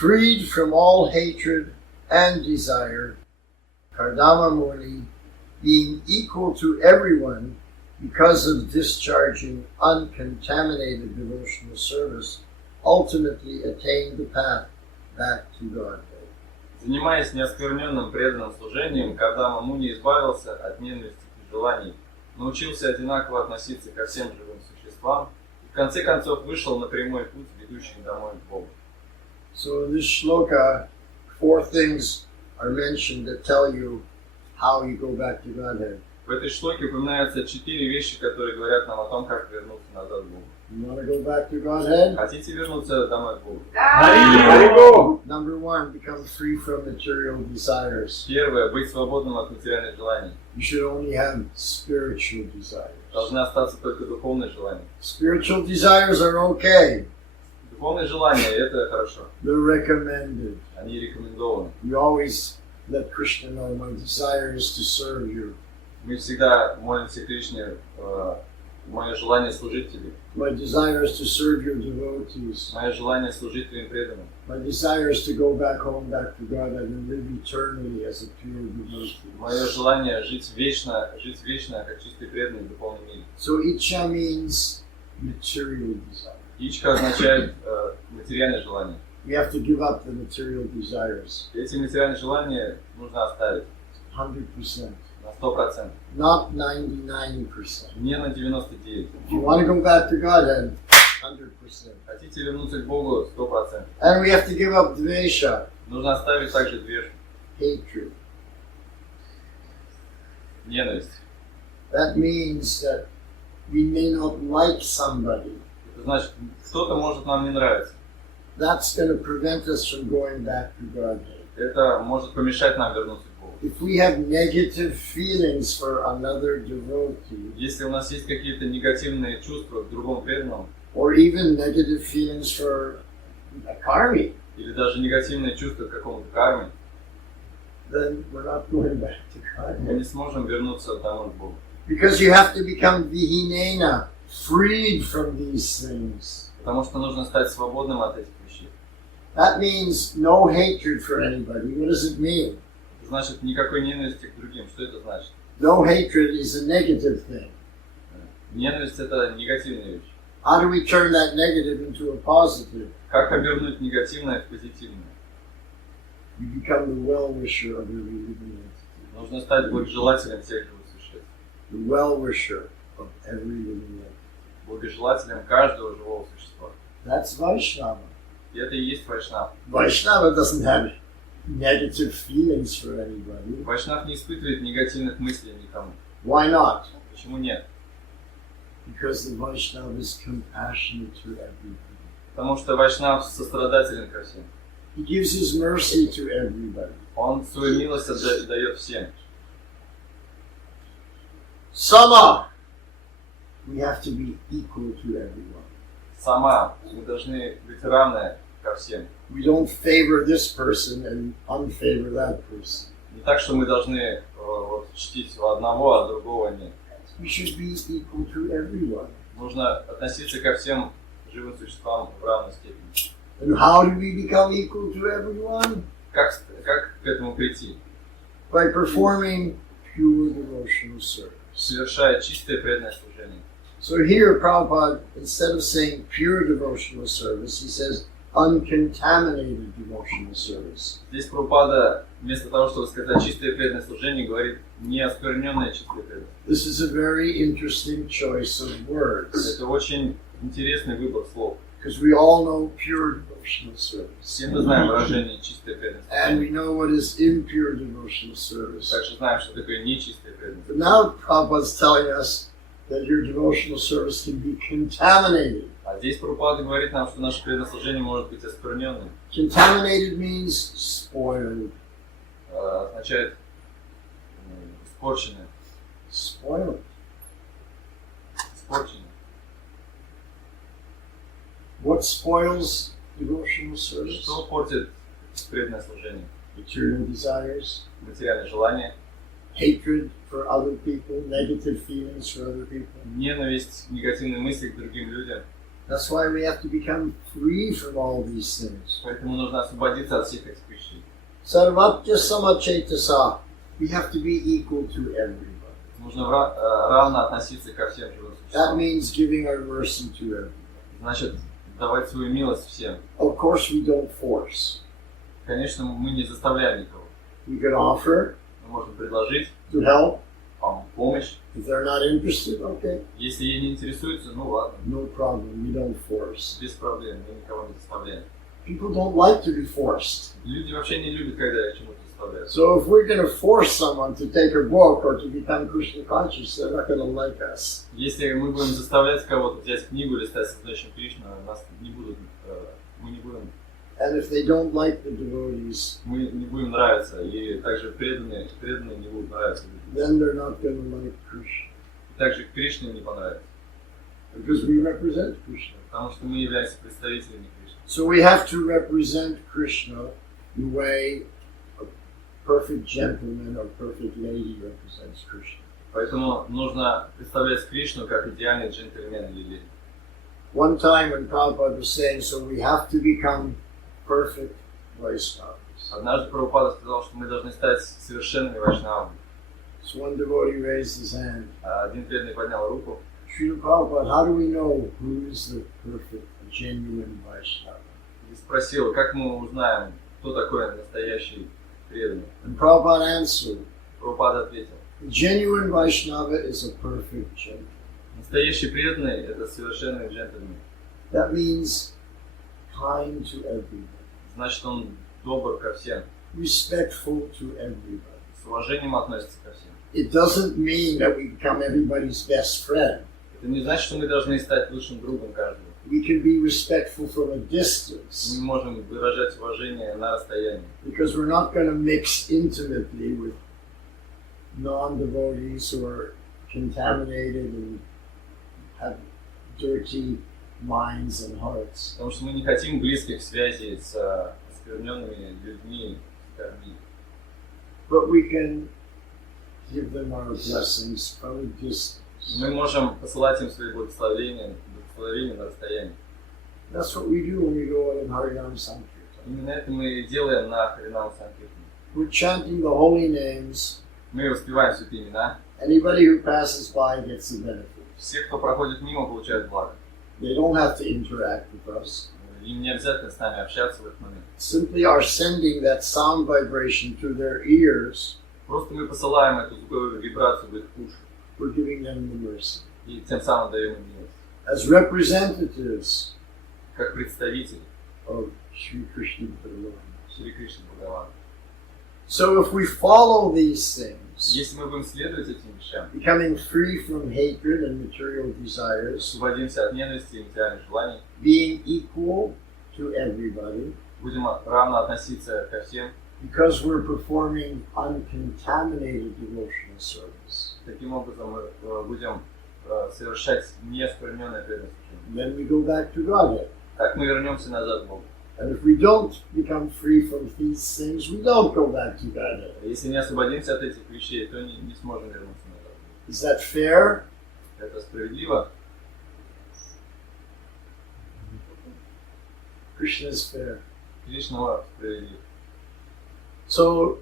freed from all hatred and desire, Kardama Muni, being equal to everyone because of discharging uncontaminated devotional service, ultimately attained the path back to Godhead. Занимаясь неоскверненным преданным служением, Кардама Муни избавился от ненависти и желаний, научился одинаково относиться ко всем живым существам и в конце концов вышел на прямой путь, ведущий домой к Богу. So in this shloka, 4 things are mentioned that tell you how you go back to Godhead. В этой шлоке упоминаются 4 вещи, которые говорят нам о том, как вернуться назад к Богу. You want to go back to Godhead? Хотите вернуться домой к Богу? Number 1, become free from material desires. Первое, быть свободным от материальных желаний. You should only have spiritual desires. Должны остаться только духовные желания. Spiritual desires are okay. Духовные желания – это хорошо. They're recommended. Они рекомендованы. You always let Krishna know my desire is to serve you. Мы всегда молимся Кришне, мое желание служить Тебе. My desire is to serve your devotees. Мое желание служить Твоим преданным. My desire is to go back home, back to God, and live eternally as a pure devotee. Мое желание жить вечно, как чистый преданный в духовном мире. So Icha means material desire. Ичка означает материальное желание. We have to give up the material desires. Эти материальные желания нужно оставить 100%. на 100%. Not 99%. Не на 99%. If you want to go back to Godhead, 100%. Хотите вернуться к Богу 100%. And we have to give up dvesha, Нужно оставить также две hatred. ненависть. That means that we may not like somebody. Это значит, кто-то может нам не нравиться. That's going to prevent us from going back to Godhead. Это может помешать нам вернуться к Богу. If we have negative feelings for another devotee, Если у нас есть какие-то негативные чувства к другому преданному, or even negative feelings for a karmi, или даже негативные чувства к какому-то карме, then we're not going back to мы не Godhead. сможем вернуться домой к Богу. Because you have to become vihinena, freed from these things. Потому что нужно стать свободным от этих вещей. That means no hatred for anybody. What does it mean? Это значит никакой ненависти к другим. Что это значит? No hatred is a negative thing. Nенависть – это негативная вещь. How do we turn that negative into a positive? Как обернуть негативное в позитивное? You become the well-wisher of every living entity. Нужно стать благожелателем всех живых существ. The well-wisher of every living entity. Благожелателем каждого живого существа. That's Vaishnava. И это и есть вайшнав. Vaishnava doesn't have negative feelings for anybody. Вайшнав не испытывает негативных мыслей никому. Why not? Почему нет? Because the Vaishnava is compassionate to everybody. Потому что вайшнав сострадателен ко всем. He gives his mercy to everybody. Он свою милость дает всем. Sama! We have to be equal to everyone. Сама мы должны быть равны ко всем. We don't favor this person and unfavor that person. Не так, что мы должны вот, чтить одного, а другого нет. We should be equal to everyone. Нужно относиться ко всем живым существам в равной степени. And how do we become equal to everyone? Как к этому прийти? By performing pure devotional service. Совершая чистое преданное служение. So here Prabhupada, instead of saying pure devotional service, he says uncontaminated devotional service. Здесь Прабхупада вместо того, чтобы сказать чистое преданное служение, говорит не оскверненное чистое преданное. This is a very interesting choice of words. Это очень интересный выбор слов. Because we all know pure devotional service. Все мы знаем выражение чистое преданное And служение. we know what is impure devotional service. Также знаем, что такое нечистое преданное. But now Prabhupada is telling us that your devotional service can be contaminated. А здесь Прабхупада говорит нам, что наше преданное служение может быть оскверненным. Contaminated means spoiled. Означает испорченное. Spoiled. Испорченное. What spoils devotional service? Что портит преданное служение? Material desires, Материальное желание, hatred for other people, negative feelings for other people. ненависть, негативные мысли к другим людям. That's why we have to become free from all these things. Поэтому нужно освободиться от всех этих вещей. Sarvatya samachetasa. We have to be equal to everybody. Нужно равно относиться ко всем живым That существам. means giving our mercy to everybody. Значит, давать свою милость всем. Of course, we don't force. Конечно, мы не заставляем никого. We can offer Мы можем предложить to help. помощь. If they're not interested, okay, Если ей не интересуется, ну ладно, no problem. We don't force. без проблем, мы никого не заставляем. People don't like to be forced. Люди вообще не любят, когда их чему-то заставляют. So if we're going to force someone to take a book or to become Krishna conscious, they're not going to like us. Если мы будем заставлять кого-то взять книгу или стать сознающим Кришну, нас не будут, мы не будем, And if they don't like the devotees, мы не будем нравиться, и также преданные не будут нравиться людям. then they're not going to like Krishna. И также Кришне не понравится, Because we represent Krishna. потому что мы являемся представителями Кришны. So we have to represent Krishna the way a perfect gentleman or perfect lady represents Krishna. Поэтому нужно представлять Кришну как идеальный джентльмен или леди. One time when Prabhupada was saying, so we have to become perfect Vaishnavas. Однажды Прабхупада сказал, что мы должны стать совершенными вайшнавами. So one devotee raised his hand. Один преданный поднял руку. Srila Prabhupada, how do we know who is the perfect, genuine Vaishnava? И спросил, как мы узнаем, кто такой настоящий преданный. And Prabhupada answered, Прабхупада ответил, the genuine Vaishnava is a perfect gentleman. настоящий преданный – это совершенный джентльмен. That means kind to everyone, Значит, он добр ко всем, respectful to everybody. с уважением относится ко всем. It doesn't mean that we become everybody's best friend. Это не значит, что мы должны стать лучшим другом каждого. We can be respectful from a distance Мы можем выражать уважение на расстоянии. because we're not going to mix intimately with non-devotees who are contaminated and have dirty minds and hearts. Потому что мы не хотим близких связей с оскверненными людьми, с людьми. But we can give them our blessings from a distance. Мы можем посылать им свои благословения на расстоянии. That's what we do when we go in Harinam Sankirtan. Именно это мы и делаем на Харинам Санкиртане. We're chanting the holy names. Мы воспеваем святые имена. Anybody who passes by gets the benefit. Все, кто проходит мимо, получают благо. They don't have to interact with us. Им не обязательно с нами общаться в этот момент. Simply are sending that sound vibration to their ears. Просто мы посылаем эту звуковую вибрацию в их уши. We're giving them the mercy. И тем самым даем им милость. As representatives Как представители of Sri Krishna Bhagavan. Шри Кришны Бхагавана. So if we follow these things, Если мы будем следовать этим вещам, becoming free from hatred and material desires, освободимся от ненависти и материальных желаний, being equal to everybody, будем равно относиться ко всем, because we're performing uncontaminated devotional service, таким образом мы будем совершать неоскверненное преданное служение. then we go back to Godhead. Так мы вернемся назад к Богу. And if we don't become free from these things, we don't go back to Godhead. Если не освободимся от этих вещей, то не сможем вернуться назад. Is that fair? Это справедливо? Krishna is fair. Кришна справедлив. So,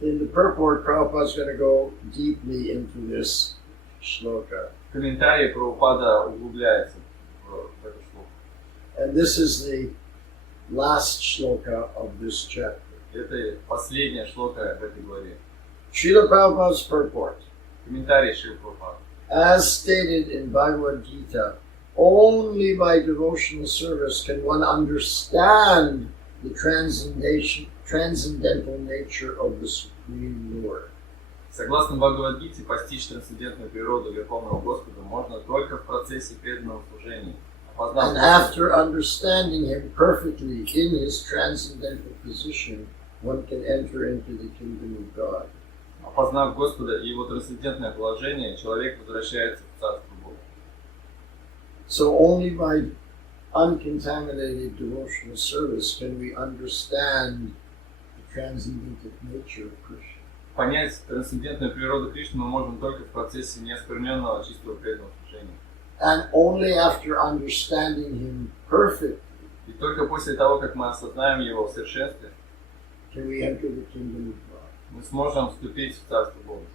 in the purport, Prabhupada is going to go deeply into this shloka. В комментарии Прабхупада углубляется в эту шлоку. And this is the last shloka of this chapter. Это последняя шлока в этой главе. Srila Prabhupada's purport. Комментарий Шриле Прабхупады. As stated in Bhagavad-Gita, only by devotional service can one understand the transcendental nature of the Supreme Lord. Согласно Бхагавад-Гите, постичь трансцендентную природу Верховного Господа можно только в процессе преданного служения. And after understanding him perfectly in his transcendental position, one can enter into the kingdom of God. Опознав Господа и его трансцендентное положение, человек возвращается в Царство Бога. So only by uncontaminated devotional service can we understand the transcendental nature of Krishna. Понять трансцендентную природу Кришны мы можем только в процессе неоскверненного чистого преданного служения. And only after understanding him perfectly И только после того, как мы осознаем его в совершенстве, can we enter the kingdom of God. мы сможем вступить в Царство Бога.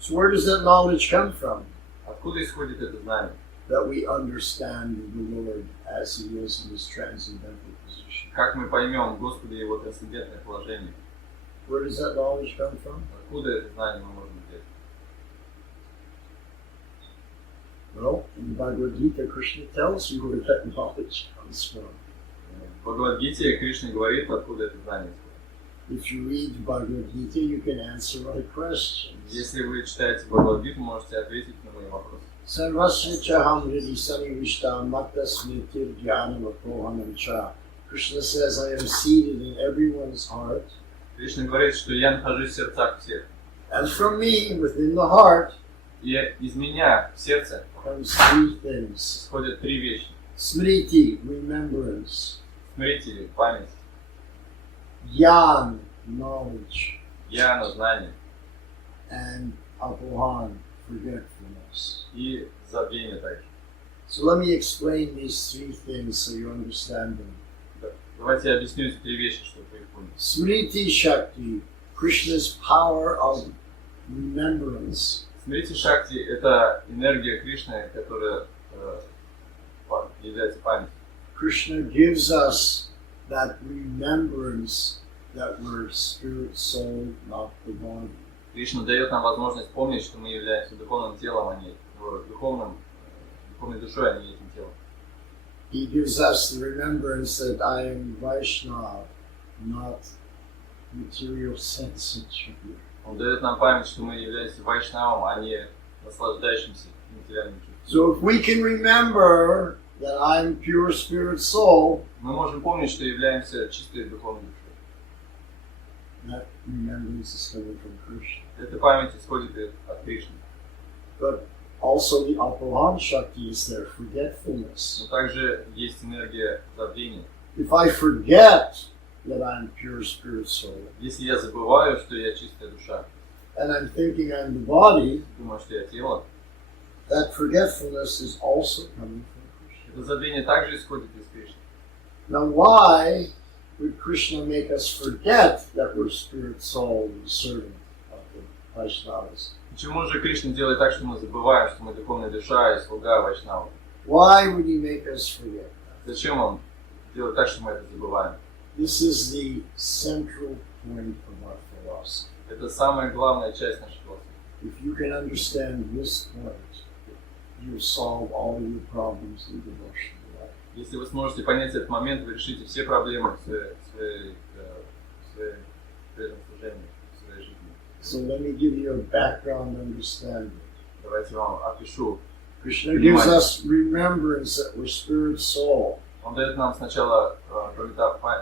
So where does that knowledge come from? Откуда исходит это знание? That we understand the Lord as he is in his transcendental position. Как мы поймем Господа и его трансцендентное положение? Where does that knowledge come from? Откуда это знание мы можем взять? Well, in the Bhagavad-Gita, Krishna tells you where that knowledge comes from. В Бхагавад-Гите Кришна говорит, откуда это знание исходит. If you read Bhagavad-Gita, you can answer my questions. Если вы читаете Бхагавад-Гиту, можете ответить на мои вопросы. Sarvasya chaham hridi sanivishtam mattasmitir dhyanam apohanam cha. Krishna says, I am seated in everyone's heart. Кришна говорит, что я нахожусь в сердцах всех. And from me, within the heart, И из меня, в сердце, comes three things. исходят три вещи. Smriti, remembrance. Смрити, память, Jnana, knowledge. яна, знание And apohan, forgetfulness. и забвение также. So let me explain these three things so you understand them. Давайте я объясню эти три вещи, чтобы вы их поняли. Smriti Shakti, Krishna's power of remembrance. Смрити Шакти – это энергия Кришны, которая является памятью. Krishna gives us that remembrance that we're spirit, soul, not the body. Кришна дает нам возможность помнить, что мы являемся духовным телом, а не духовной душой, а не этим телом. He gives us the remembrance that I am Vaishnava, not material sensitive. Он дает нам память, что мы являемся вайшнавом, а не наслаждающимся материальным чувством. So if we can remember that I'm pure spirit soul, Мы можем помнить, что являемся чистой духовной душой. that remembrance is coming from Krishna. Эта память исходит от Кришны. But also the Apohan Shakti is there, forgetfulness. Но также есть энергия забвения. If I forget that I'm pure spirit soul, Если я забываю, что я чистая душа, and I'm thinking I'm the body, думаю, что я тело, that forgetfulness is also coming from Krishna. это забвение также исходит из Кришны. Now why would Krishna make us forget that we're spirit soul and servant of the Vaishnavas? Почему же Кришна делает так, что мы забываем, что мы духовная душа и слуга вайшнава? Why would he make us forget that? Зачем он делает так, что мы это забываем? This is the central point of our philosophy. Это самая главная часть нашей философии. If you can understand this point, you'll solve all your problems in devotional life. Если вы сможете понять этот момент, вы решите все проблемы в своей преданном служении, в своей жизни. So let me give you a background understanding. Давайте я вам опишу. Krishna gives us remembrance that we're spirit soul. Он дает нам сначала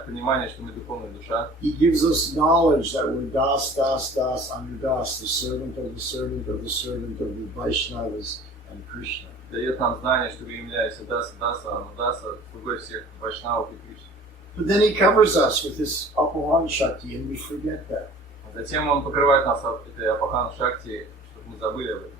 понимание, что мы духовная душа. He gives us knowledge that we're das, anudas, the servant of the servant of the servant of the Vaishnavas and Krishna. Дает нам знание, что мы являемся даса, анудаса, слугой всех вайшнавов и Кришны. But then he covers us with his Apohan Shakti and we forget that. Затем он покрывает нас этой апахан шакти, чтобы мы забыли об этом.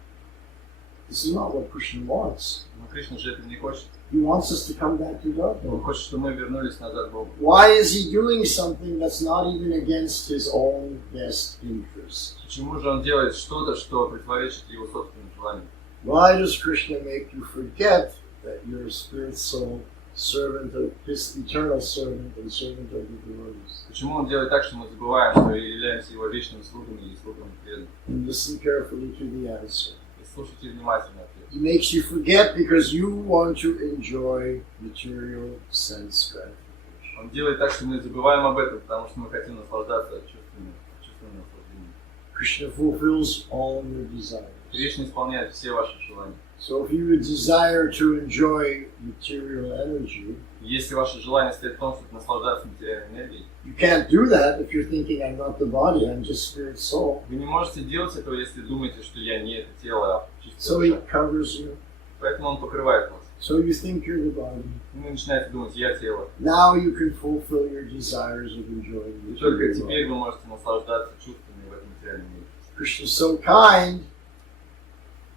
This is not what Krishna wants. Но Кришна же этого не хочет. He wants us to come back to God. Он хочет, чтобы мы вернулись назад к Богу. Why is he doing something that's not even against his own best interest? Почему же он делает что-то, что противоречит его собственным желаниям? Why does Krishna make you forget that you're a spirit soul, servant of his eternal servant and servant of the devotees? Почему он делает так, что мы забываем, что мы являемся его вечными слугами и слугами преданных? And listen carefully to the answer. И слушайте внимательно ответ. He makes you forget because you want to enjoy material sense gratification. Он делает так, что мы забываем об этом, потому что мы хотим наслаждаться чувственным наслаждением. Krishna fulfills all your desires. Кришна исполняет все ваши желания. So if you would desire to enjoy material energy, Если ваше желание стоит в том, чтобы наслаждаться материальной энергией, you can't do that if you're thinking I'm not the body, I'm just spirit soul. вы не можете делать этого, если думаете, что я не это тело, а чистая So he душа. covers you. Поэтому он покрывает вас. So you think you're the body. И вы начинаете думать, я тело. Now you can fulfill your desires of enjoying И только material теперь life. вы можете наслаждаться чувствами в этом материальном мире. Krishna is so kind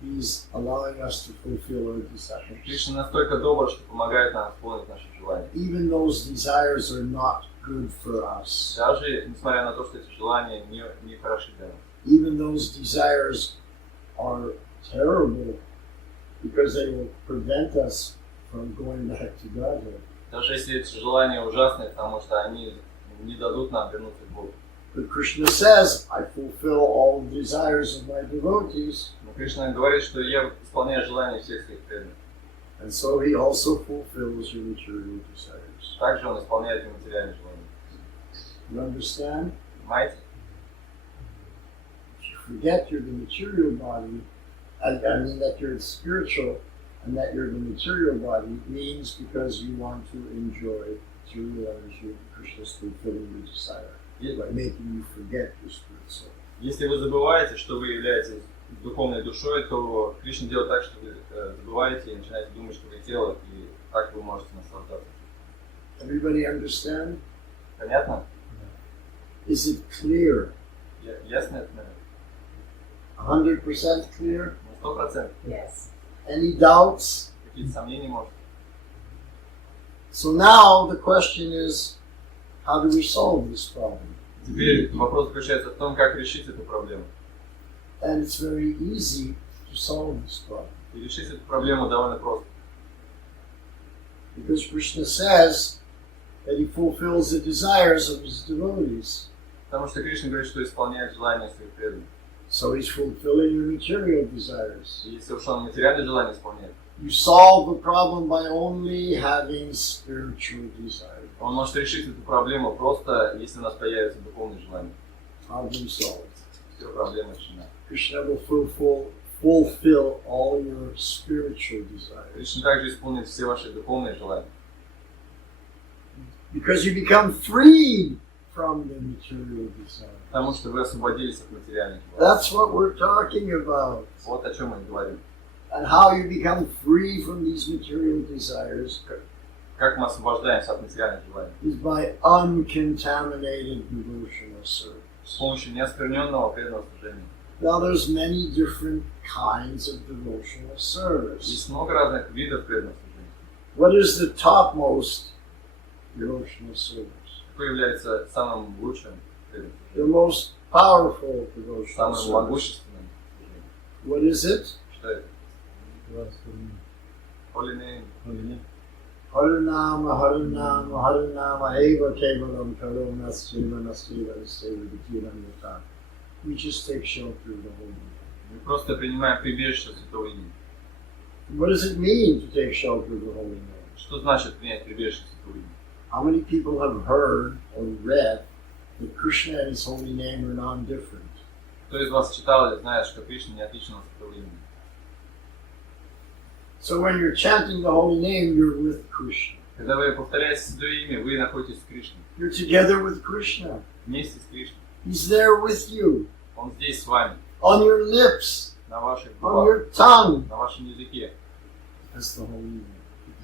He's allowing us to fulfill our desires. Кришна настолько добр, что помогает нам исполнить наши желания. Even those desires are not good for us. Даже несмотря на то, что эти желания не хороши для нас. Even those desires are terrible because they will prevent us from going back to Godhead. Даже если эти желания ужасные, потому что они не дадут нам вернуться к Богу. But Krishna says, I fulfill all the desires of my devotees. Но Кришна говорит, что я исполняю желания всех своих преданных. And so he also fulfills your material desires. Также он исполняет и материальные желания. You understand? Понимаете? If you forget you're the material body, I mean that you're spiritual and that you're the material body, means because you want to enjoy, to realize you, Krishna's fulfilling your desire by making you forget your spirit soul. Если вы забываете, что вы являетесь духовной душой, то Кришна делает так, что вы забываете и начинаете думать, что вы тело, и так вы можете наслаждаться. Everybody understand? Понятно? Is it clear? Ясно это, наверное? 100% clear? 100%. Yes. Any doubts? Какие-то сомнения, может? So now the question is, how do we solve this problem? Теперь вопрос заключается в том, как решить эту проблему. And it's very easy to solve this problem. И решить эту проблему довольно просто. Because Krishna says that he fulfills the desires of his devotees. Потому что Кришна говорит, что исполняет желания своих преданных. So he's fulfilling your material desires. И если уж он материальные желания исполняет, You solve the problem by only having spiritual desires. он может решить эту проблему просто, если у нас появится духовное желание. How do you solve it? Все проблемы решены. Krishna will fulfill all your spiritual desires. Кришна также исполнит все ваши духовные желания. Because you become freed from the material desires. Потому что вы освободились от материальных желаний. That's what we're talking about. Вот о чем мы говорим. And how you become free from these material desires Как мы освобождаемся от материальных желаний? is by uncontaminated devotional service. С помощью неоскверненного преданного служения. Now there's many different kinds of devotional service. Есть много разных видов преданного служения. What is the topmost devotional service? Какой является самым лучшим преданным The служением? most powerful devotional Самым service. могущественным служением? What is it? Что это? Holy name. Harunama, Harunama, Harunama, Eva Kevalam, Karona, Sriva, Nasriva, Seva, Vikiramita. We just take shelter of the Holy Name. Мы просто принимаем прибежище Святого Имени. What does it mean to take shelter of the Holy Name? Что значит принять прибежище Святого Имени? How many people have heard or read that Krishna and His Holy Name are non-different? Кто из вас читал или знает, что Кришна не отличен от Святого Имени? So when you're chanting the Holy Name, you're with Krishna. Когда вы повторяете Святое Имя, вы находитесь с Кришной. You're together with Krishna. Вместе с Кришной. He's there with you. Он здесь с вами. On your lips, На ваших on губах. your tongue. На вашем языке. That's the Holy Name.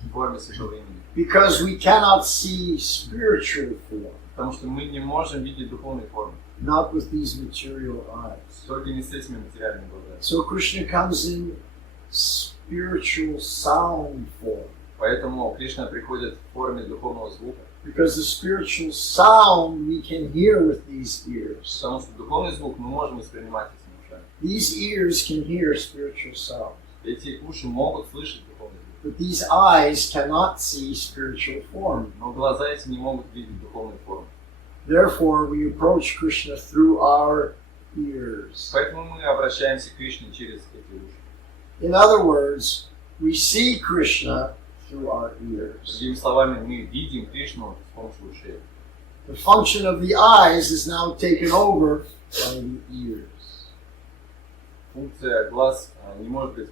В форме Святого Имени. Because we cannot see spiritual form, Потому что мы не можем видеть духовные формы. not with these material eyes. Только не с этими материальными глазами. So Krishna comes in spiritual sound form. Поэтому Кришна приходит в форме духовного звука. Because the spiritual sound we can hear with these ears. Потому что духовный звук мы можем воспринимать этими ушами. These ears can hear spiritual sound. Эти уши могут слышать духовный звук. But these eyes cannot see spiritual form. Но глаза эти не могут видеть духовную форму. Therefore, we approach Krishna through our ears. Поэтому мы обращаемся к Кришне через эти уши. In other words, we see Krishna through our ears. Другими словами, мы видим Кришну с помощью ушей. The function of the eyes is now taken over by the ears. Функция глаз не может быть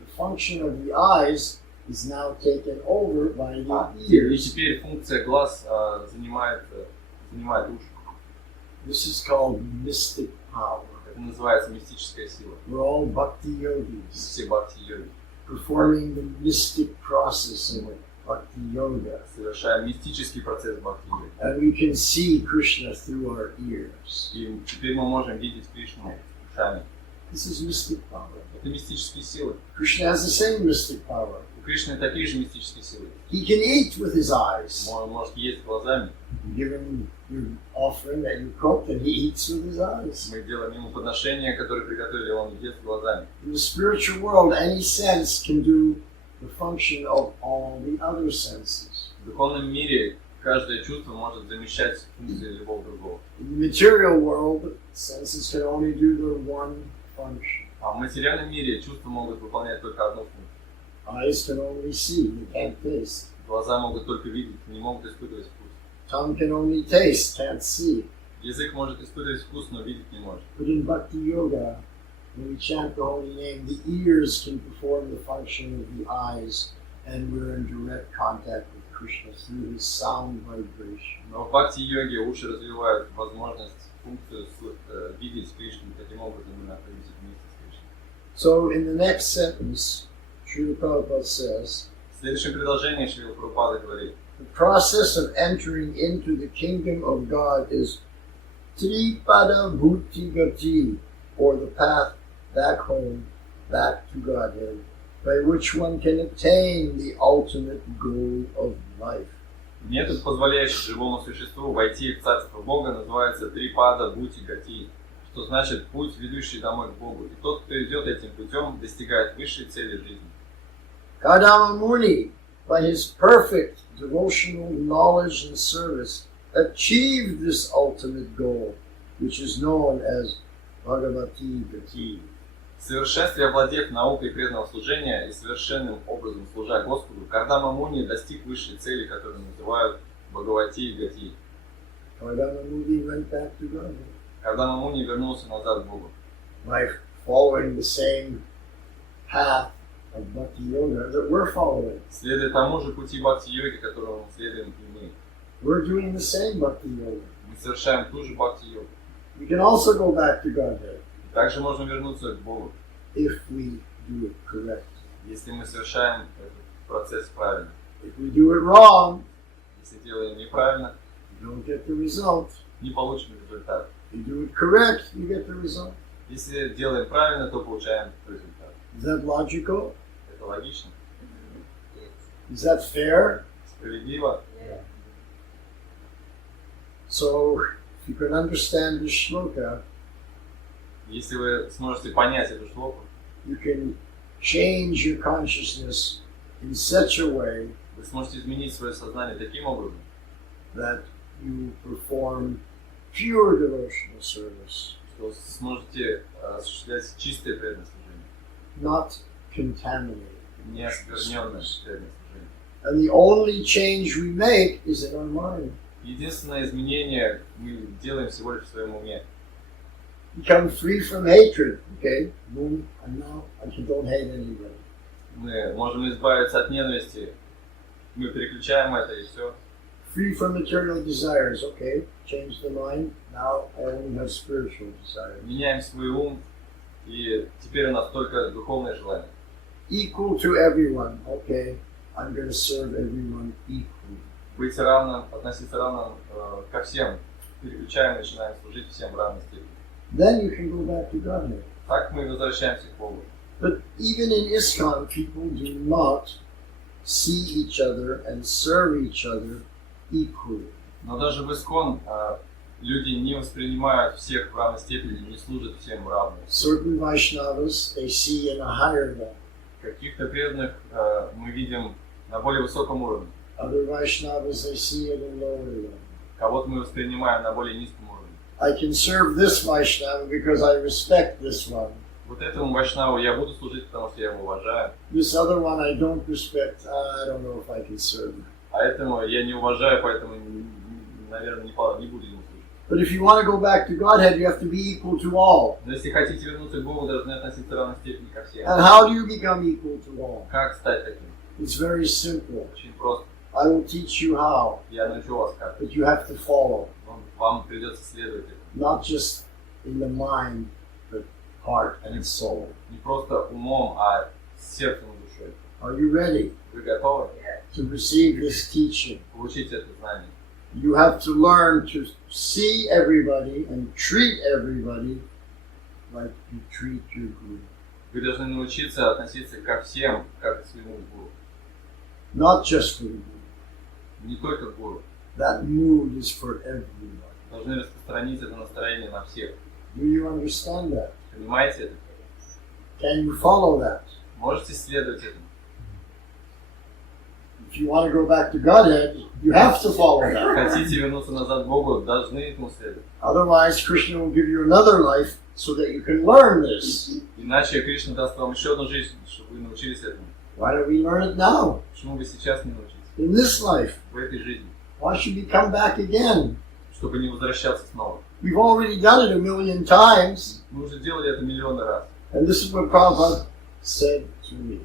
The function of the eyes is now taken over by the И ears. теперь функция глаз занимает уши. This is called mystic power. Это называется мистическая сила. We're all bhakti yogis, Все бхакти-йоги. performing the mystic process of bhakti yoga. Совершаем мистический процесс бхакти-йоги. And we can see Krishna through our ears. И теперь мы можем видеть Кришну ушами. This is mystic power. Это мистические силы. Krishna has the same mystic power. У Кришны такие же мистические силы. He can eat with his eyes. Он может есть глазами. You give him your offering that you cooked, and he eats with his eyes. Мы делаем ему подношения, которые приготовили, он ест глазами. In the spiritual world, any sense can do the function of all the other senses. В духовном мире каждое чувство может замещать функции любого другого. In the material world, senses can only do their one function. А в материальном мире чувства могут выполнять только одну функцию. Eyes can only see, they can't taste. Глаза могут только видеть, не могут испытывать вкус. Tongue can only taste, can't see. Язык может испытывать вкус, но видеть не может. But in Bhakti Yoga, when we chant the holy name, the ears can perform the function of the eyes, and we're in direct contact with Krishna through his sound vibration. Но в бхакти-йоге уши развивают возможность, функцию видеть Кришну, таким образом мы находимся вместе с Кришной. So in the next sentence, Srila Prabhupada says, В следующем предложении Шрила Прабхупада говорит: the process of entering into the kingdom of God is Tripada Bhuti Gati, or the path back home, back to Godhead, by which one can attain the ultimate goal of life. Метод, позволяющий живому существу войти в Царство Бога, называется Трипада Бхути Гати, что значит путь, ведущий домой к Богу. И тот, кто идет этим путем, достигает высшей цели жизни. Kadama Muni, by his perfect devotional knowledge and service, achieved this ultimate goal, which is known as Bhagavad-Gita. В совершенстве овладев наукой преданного служения и совершенным образом служа Господу, Кардама Муни достиг высшей цели, которую называют Бхагавати-Гити. Kadama Muni went back to Godhead Кардама Муни вернулся назад к Богу. by following the same path of Bhakti Yoga that we're following. Следуя тому же пути бхакти-йоги, которому мы следуем и мы. We're doing the same Bhakti Yoga. Мы совершаем ту же бхакти-йогу. We can also go back to Godhead И также можем вернуться к Богу, if we do it correctly. если мы совершаем этот процесс правильно. If we do it wrong, Если делаем неправильно, you don't get the result. не получим результат. If you do it correct, you get the result. Если делаем правильно, то получаем результат. Is that logical? Это логично, Is that fair? справедливо. So, if you can understand this shloka, Если вы сможете понять эту шлоку, you can change your consciousness in such a way вы сможете изменить свое сознание таким образом, that you perform pure devotional service, что сможете осуществлять чистое преданное служение, not contaminated. не оскверненное преданное служение. And the only change we make is in our mind. Единственное изменение мы делаем всего лишь в своем уме. Become free from hatred. Okay, boom, and now I don't hate anybody. Мы можем избавиться от ненависти, мы переключаем это и все. Free from material desires. Okay, change the mind. Now I only have spiritual desires. Меняем свой ум, и теперь у нас только духовное желание. Equal to everyone. Okay, I'm going to serve everyone equally. Быть равным, относиться равным ко всем. Переключаем и начинаем служить всем в равной степени. Then you can go back to Godhead. Так мы возвращаемся к Богу. But even in ISKCON, people do not see each other and serve each other equally. Но даже в ИСККОН люди не воспринимают всех в равной степени, не служат всем равно. Certain Vaishnavas, they see in a higher level. Каких-то преданных мы видим на более высоком уровне. Other Vaishnavas, they see at a lower level. Кого-то мы воспринимаем на более низком уровне. I can serve this Vaishnava because I respect this one. Вот этому вайшнаву я буду служить, потому что я его уважаю. This other one I don't respect. I don't know if I can serve him. А этому я не уважаю, поэтому, наверное, не буду ему служить. But if you want to go back to Godhead, you have to be equal to all. Но если хотите вернуться к Богу, должны относиться в равной степени ко всем. And how do you become equal to all? Как стать таким? It's very simple. Очень просто. I will teach you how, Я научу вас как. but you have to follow. Вам придется следовать этому. Not just in the mind, but heart and soul. Не просто умом, а сердцем и душой. Are you ready? Вы готовы? to receive this teaching. получить это знание. You have to learn to see everybody and treat everybody like you treat your guru. Вы должны научиться относиться ко всем, как к своему гуру. Not just for the guru. Не только к гуру. That mood is for everyone. Должны распространить это настроение на всех. Do you understand that? Понимаете это? Can you follow that? Можете следовать этому? If you want to go back to Godhead, you have to follow that. Хотите вернуться назад к Богу, должны этому следовать. Otherwise, Krishna will give you another life so that you can learn this. Иначе Кришна даст вам еще одну жизнь, чтобы вы научились этому. Why don't we learn it now? Почему вы сейчас не научитесь? In this life. В этой жизни. Why should we come back again? Чтобы не возвращаться снова. We've already done it 1,000,000 times. Мы уже делали это миллионы раз. And this is what Prabhupada said to me.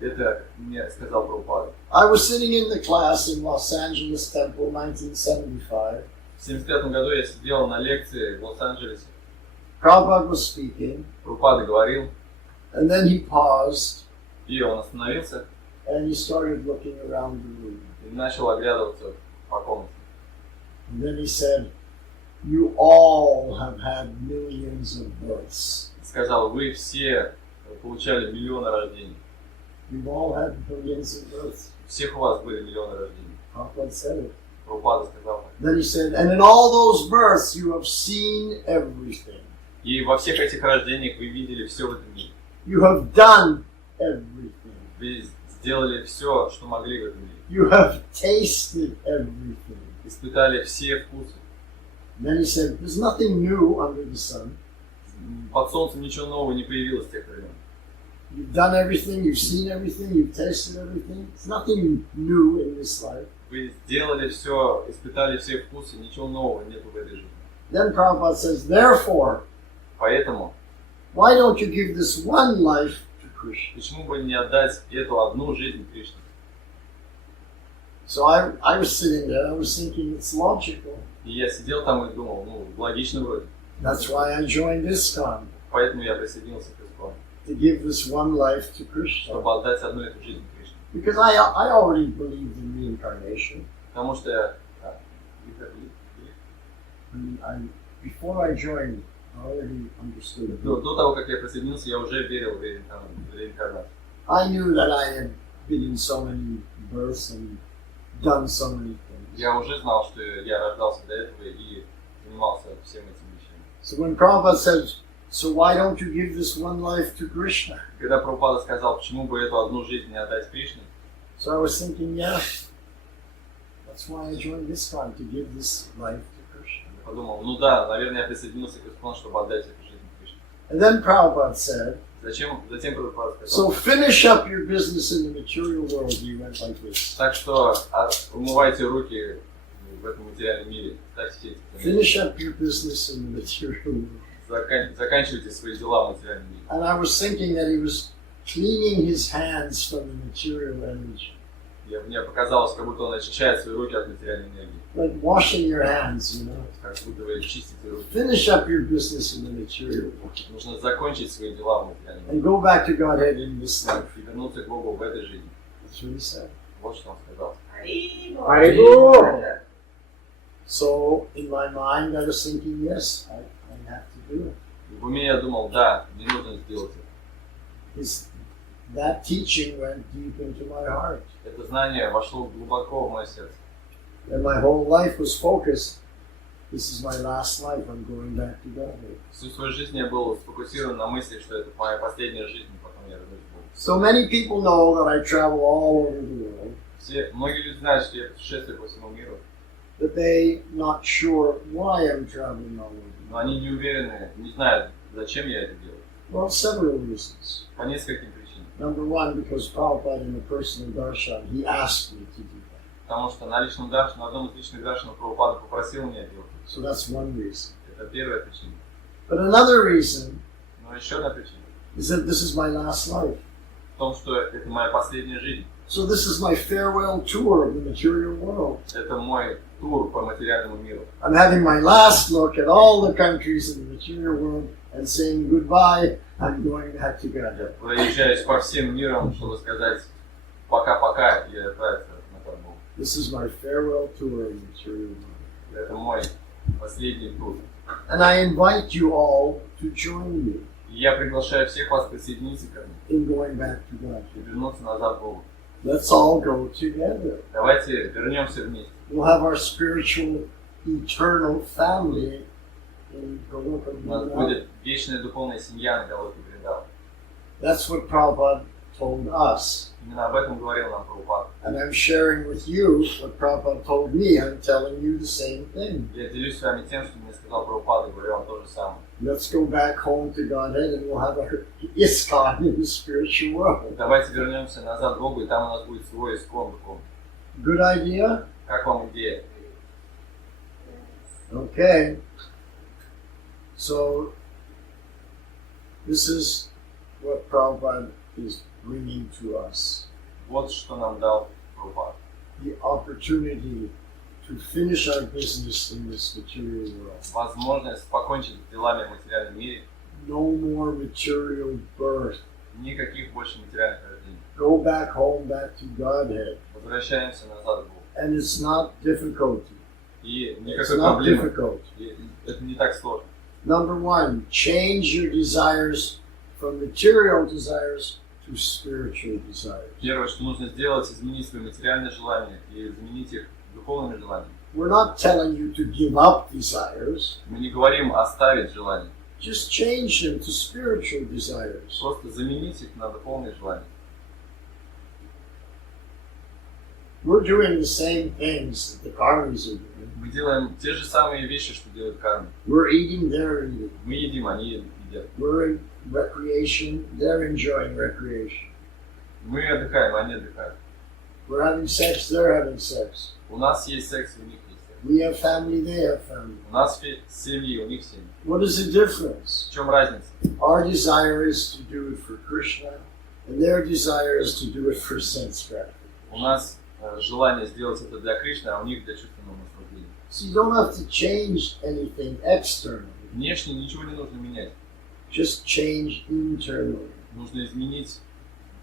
Это мне сказал Прабхупада. I was sitting in the class in Los Angeles Temple, 1975. В 1975 году я сидел на лекции в Лос-Анджелесе. Prabhupada was speaking. Прабхупада говорил. And then he paused. И он остановился. And he started looking around the room. И начал оглядываться по комнате. And then he said, "You all have had millions of births." Сказал, вы все получали миллионы рождений. You've all had millions of births. Всех у вас были миллионы рождений. Prabhupada said it. Прабхупада сказал так. Then he said, "And in all those births you have seen everything. И во всех этих рождениях вы видели все в этом мире. You have done everything. Вы сделали все, что могли в этом мире. You have tasted everything." Испытали все вкусы. Then he said, "There's nothing new under the sun. Под солнцем ничего нового не появилось с тех времен. You've done everything, you've seen everything, you've tasted everything. It's nothing new in this life." Вы сделали все, испытали все вкусы, ничего нового нету в этой жизни. Then Prabhupada says, "Therefore, Поэтому, why don't you give this one life to Krishna?" почему бы не отдать эту одну жизнь Кришне? So I was sitting there, I was thinking it's logical. И я сидел там и думал, логично вроде. That's why I joined ISKCON, Поэтому я присоединился к исходу, to give this one life to Krishna. чтобы отдать одну эту жизнь Кришне. Because I already believed in reincarnation. Потому что Before I joined, I already understood it. до того, как я присоединился, я уже верил в реинкарнацию. I knew that I had been in so many births and done so many things. Я уже знал, что я рождался до этого и занимался всем этим вещами. So when Prabhupada said, "So why don't you give this one life to Krishna?" Когда Прабхупада сказал, почему бы эту одну жизнь не отдать Кришне, So I was thinking, yeah, that's why I joined ISKCON, to give this life to Krishna. я подумал, да, наверное, я присоединился к исходу, чтобы отдать эту жизнь Кришне. And then Prabhupada said, Затем Прабхупада сказал, "So finish up your business in the material world." He went like this. так что умывайте руки в этом материальном мире. Finish up your business in the material world. Заканчивайте свои дела в материальном мире. And I was thinking that he was cleaning his hands from the material energy. Мне показалось, как будто он очищает свои руки от материальной энергии. Like washing your hands, you know. Как будто вы чистите руки. Finish up your business in the material world. Нужно закончить свои дела в материальном And мире. go back to Godhead in this life. И вернуться к Богу в этой жизни. That's what he said. Вот что он сказал. So in my mind I was thinking, yes, I have to do it. В уме я думал, да, мне нужно сделать это. That teaching went deep into my heart. Это знание вошло глубоко в мое сердце. And my whole life was focused. This is my last life. I'm going back to Godhead. Всю свою жизнь я был сфокусирован на мысли, что это моя последняя жизнь, потом я вернусь к Богу. So many people know that I travel all over the world, Многие люди знают, что я путешествую по всему миру, but they not sure why I'm traveling all over the но world. они не уверены, не знают, зачем я это делаю. Well, several reasons. По нескольким причинам. Number one, because Prabhupada in the personal darshan, he asked me to do that. Потому что на одном из личных даршанов Прабхупада попросил меня делать. So that's one reason. Это первая причина. But another reason Но еще одна причина is that this is my last life. в том, что это моя последняя жизнь. So this is my farewell tour of the material world. Это мой тур по материальному миру. I'm having my last look at all the countries in the material world and saying goodbye. I'm going back to Godhead. Проезжаюсь по всем мирам, чтобы сказать пока-пока и отправиться назад Богу. This is my farewell tour of material life. Это мой последний тур. And I invite you all to join me И я приглашаю всех вас присоединиться ко мне in going back to God. и вернуться назад к Богу. Let's all go together. Давайте вернемся вместе. We'll have our spiritual, eternal family in Goloka У нас Vrindavan. будет вечная духовная семья на Галоке Вриндаване. That's what Prabhupada told us. Именно об этом говорил нам Прабхупада. And I'm sharing with you what Prabhupada told me. I'm telling you the same thing. Я делюсь с вами тем, что мне сказал Прабхупада, и говорю вам то же самое. Let's go back home to Godhead and we'll have our ISKCON in the spiritual world. Давайте вернемся назад к Богу, и там у нас будет свой искон духовный. Good idea? Как вам идея? Okay. So, this is what Prabhupada is bringing to us. Вот что нам дал Прабхупада. The opportunity to finish our business in this material world. Возможность покончить с делами в материальном мире. No more material birth. Никаких больше материальных рождений. Go back home, back to Godhead. Возвращаемся назад к Богу. And it's not difficult. И It's никакой not проблемы. difficult. И это не так сложно. Number one, change your desires from material desires to spiritual desires. Первое, что нужно сделать, изменить свои материальные желания и заменить их духовными желаниями. We're not telling you to give up desires. Мы не говорим оставить желания, Just change them to spiritual desires. просто заменить их на духовные желания. We're doing the same things that the karmis are doing. Мы делаем те же самые вещи, что делают кармы. We're eating, they're eating. Мы едим, они едят. We're in recreation, they're enjoying recreation. Мы отдыхаем, они отдыхают. We're having sex, they're having sex. У нас есть секс, у них есть секс. We have family, they have family. У нас семьи, у них семьи. What is the difference? В чем разница? Our desire is to do it for Krishna, and their desire is to do it for sense gratification. У нас желание сделать это для Кришны, а у них для чувственного наслаждения. So you don't have to change anything externally. Внешне ничего не нужно менять. Just change internally. Нужно изменить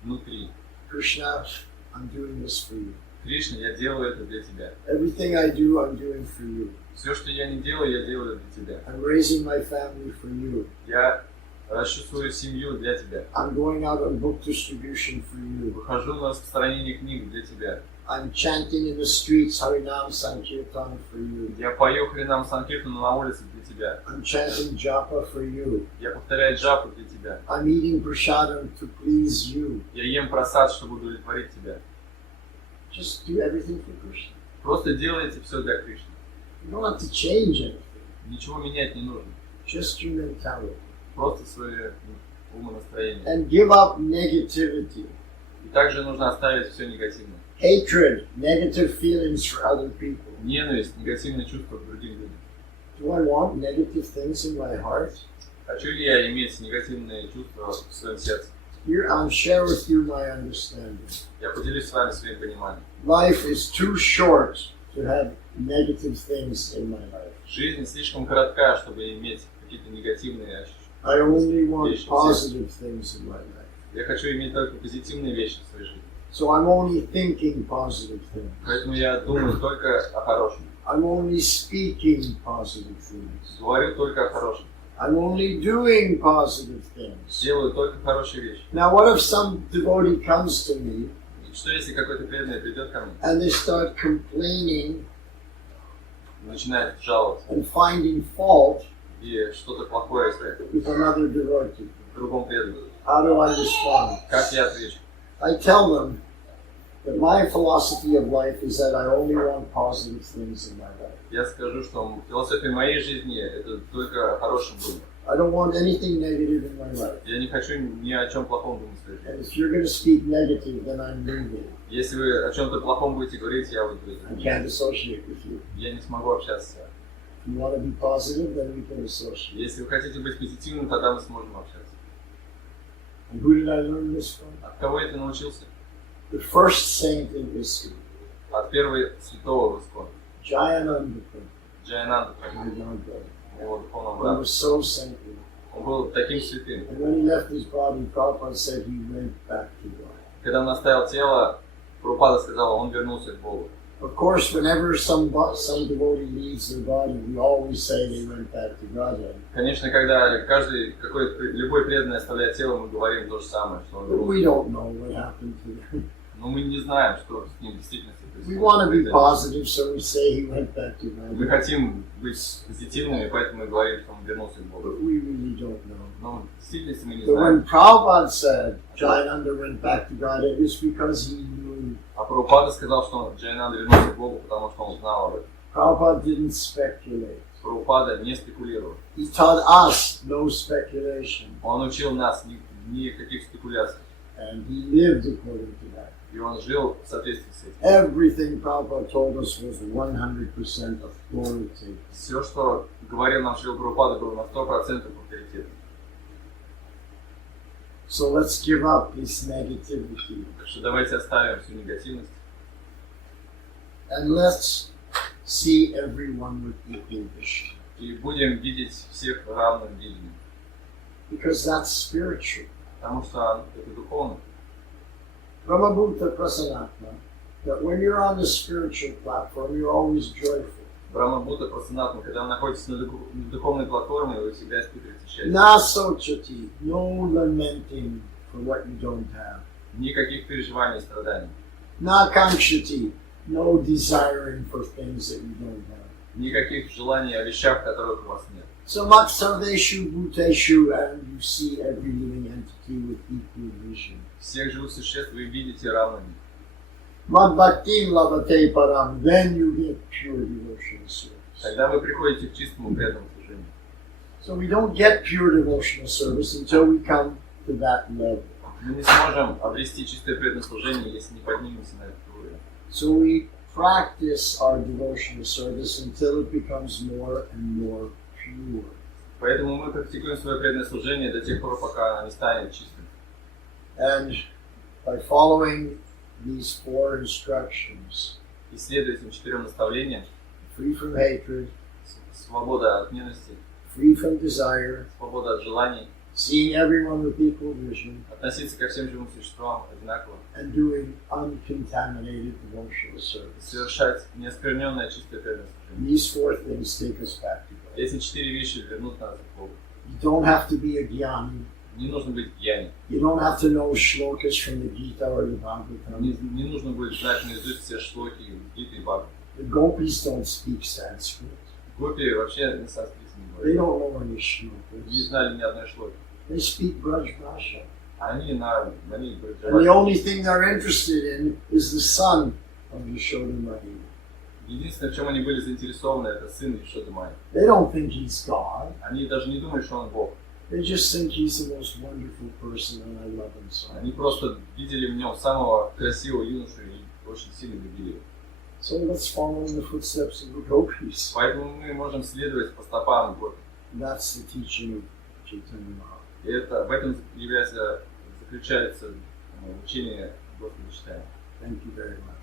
внутри. Krishna, I'm doing this for you. Кришна, я делаю это для тебя. Everything I do, I'm doing for you. Все, что я не делаю, я делаю для тебя. I'm raising my family for you. Я ращу свою семью для тебя. I'm going out on book distribution for you. Выхожу на распространение книг для тебя. I'm chanting in the streets Harinam Sankirtan for you. Я пою Харинам Санкиртану на улице для тебя. I'm chanting japa for you. Я повторяю джапу для тебя. I'm eating prasadam to please you. Я ем просад, чтобы удовлетворить тебя. Just do everything for Krishna. Просто делайте все для Кришны. You don't have to change anything. Ничего менять не нужно. Just your mentality. Просто свое умонастроение. And give up negativity. И также нужно оставить все негативное. Hatred, negative feelings for other people. Ненависть, негативные чувства к другим людям. Do I want negative things in my heart? Хочу ли я иметь негативные чувства в своем сердце? Here, I'll share with you my understanding. Я поделюсь с вами своим пониманием. Life is too short to have negative things in my life. Жизнь слишком коротка, чтобы иметь какие-то негативные ощущения. I only want Вещи в positive things in my life. Я хочу иметь только позитивные вещи в своей жизни. So I'm only thinking positive things. Поэтому я думаю только о хорошем. I'm only speaking positive things. Говорю только о хорошем. I'm only doing positive things. Делаю только хорошие вещи. Now, what if some devotee comes to me И что если какой-то преданный придет ко мне and they start complaining и начинает жаловаться and finding fault и что-то плохое искать with another devotee? в другом преданном? How do I respond? Как я отвечу? I tell them that my philosophy of life is that I only want positive things in my life. Я скажу, что философия моей жизни это только о хорошем думать. I don't want anything negative in my life. Я не хочу ни о чем плохом думать в своей And жизни. if you're going to speak negative, then I'm leaving. Если вы о чем-то плохом будете говорить, я уйду. I can't associate with you. Я не смогу общаться с вами. If you want to be positive, then we can associate. Если вы хотите быть позитивным, тогда мы сможем общаться. And who did I learn this from? От кого я это научился? The first saint in history, От первого святого в Исконе. Jayananda, Джайананда, my godbrother. его духовного He брата. was so saintly. Он был таким святым. And when he left his body, Prabhupada said he went back to God. Когда он оставил тело, Прабхупада сказал, он вернулся к Богу. Of course, whenever some devotee leaves their body, we always say they went back to Godhead. Конечно, когда любой преданный оставляет тело, мы говорим то же самое, что он But we don't know what happened to them. Но мы не знаем, что с ним в действительности We происходит. want to be positive, so we say he went back to Мы Godhead. хотим быть позитивными, поэтому мы говорим, что он вернулся к Богу. But we really don't know. Но в действительности мы не But знаем. when Prabhupada said Jayananda went back to Godhead, it's because he knew. А Прабхупада сказал, что Джайананда вернулся к Богу, потому что он знал об этом. Prabhupada didn't speculate. Прабхупада не спекулировал. He taught us no speculation, Он учил нас никаких спекуляций. and he lived according to that. И он жил в соответствии с этим. Everything Prabhupada told us was 100% authority. Все, что говорил нам Шрила Прабхупада, было на 100% авторитетом. So let's give up this negativity, Так что давайте оставим всю негативность and let's see everyone with equal vision, и будем видеть всех в равном видении. because that's spiritual. Потому что это духовно. Brahmabhuta Prasanatma, that when you're on the spiritual platform, you're always joyful. Брахма Будда Прасанатма, когда вы находитесь на духовной платформе, вы всегда испытываете счастье. Na sochati, no lamenting for what you don't have. Никаких переживаний и страданий. Na kankshati, no desiring for things that you don't have. Никаких желаний о вещах, которых у вас нет. Samat sarveshu bhuteshu, and you see every living entity with equal vision. Всех живых существ вы видите равными. Mad bhaktim lavate param, then you get pure devotional service. Тогда вы приходите к чистому преданному служению. So we don't get pure devotional service until we come to that level. Мы не сможем обрести чистое преданное служение, если не поднимемся на этот уровень. So we practice our devotional service until it becomes more and more pure. Поэтому мы практикуем свое преданное служение до тех пор, пока оно не станет чистым. And by following these four instructions, И следуя этим 4 наставлениям, free from hatred, свобода от ненависти, free from desire, свобода от желаний, seeing everyone with equal vision, относиться ко всем живым существам одинаково, and doing uncontaminated devotional service. совершать неоскверненное чистое преданное служение. These four things take us back to God. Эти 4 вещи вернут нас к Богу. You don't have to be a jnani. Не нужно быть гьяни. You don't have to know shlokas from the Gita or the Bhagavatam. Не нужно будет знать наизусть все шлоки Гиты и Бхагавы. The gopis don't speak Sanskrit. Гопи вообще на санскрите не They говорят. don't know any Не shlokas. знали ни одной шлоки. They speak Braj Bhasha. Они And the only thing they're interested in is the son of Yashoda Mahi. единственное, в чем они были заинтересованы, это сын Ишоды Майи. They don't think he's God. Они даже не думают, что он Бог. They just think he's the most wonderful person and I love him so Они much. просто видели в нем самого красивого юношу и очень сильно любили его. So let's follow in the footsteps of the gopis. Поэтому мы можем следовать по стопам Гопи. That's the teaching of Chaitanya Mahaprabhu. И в этом заключается учение Господа Читания. Thank you very much.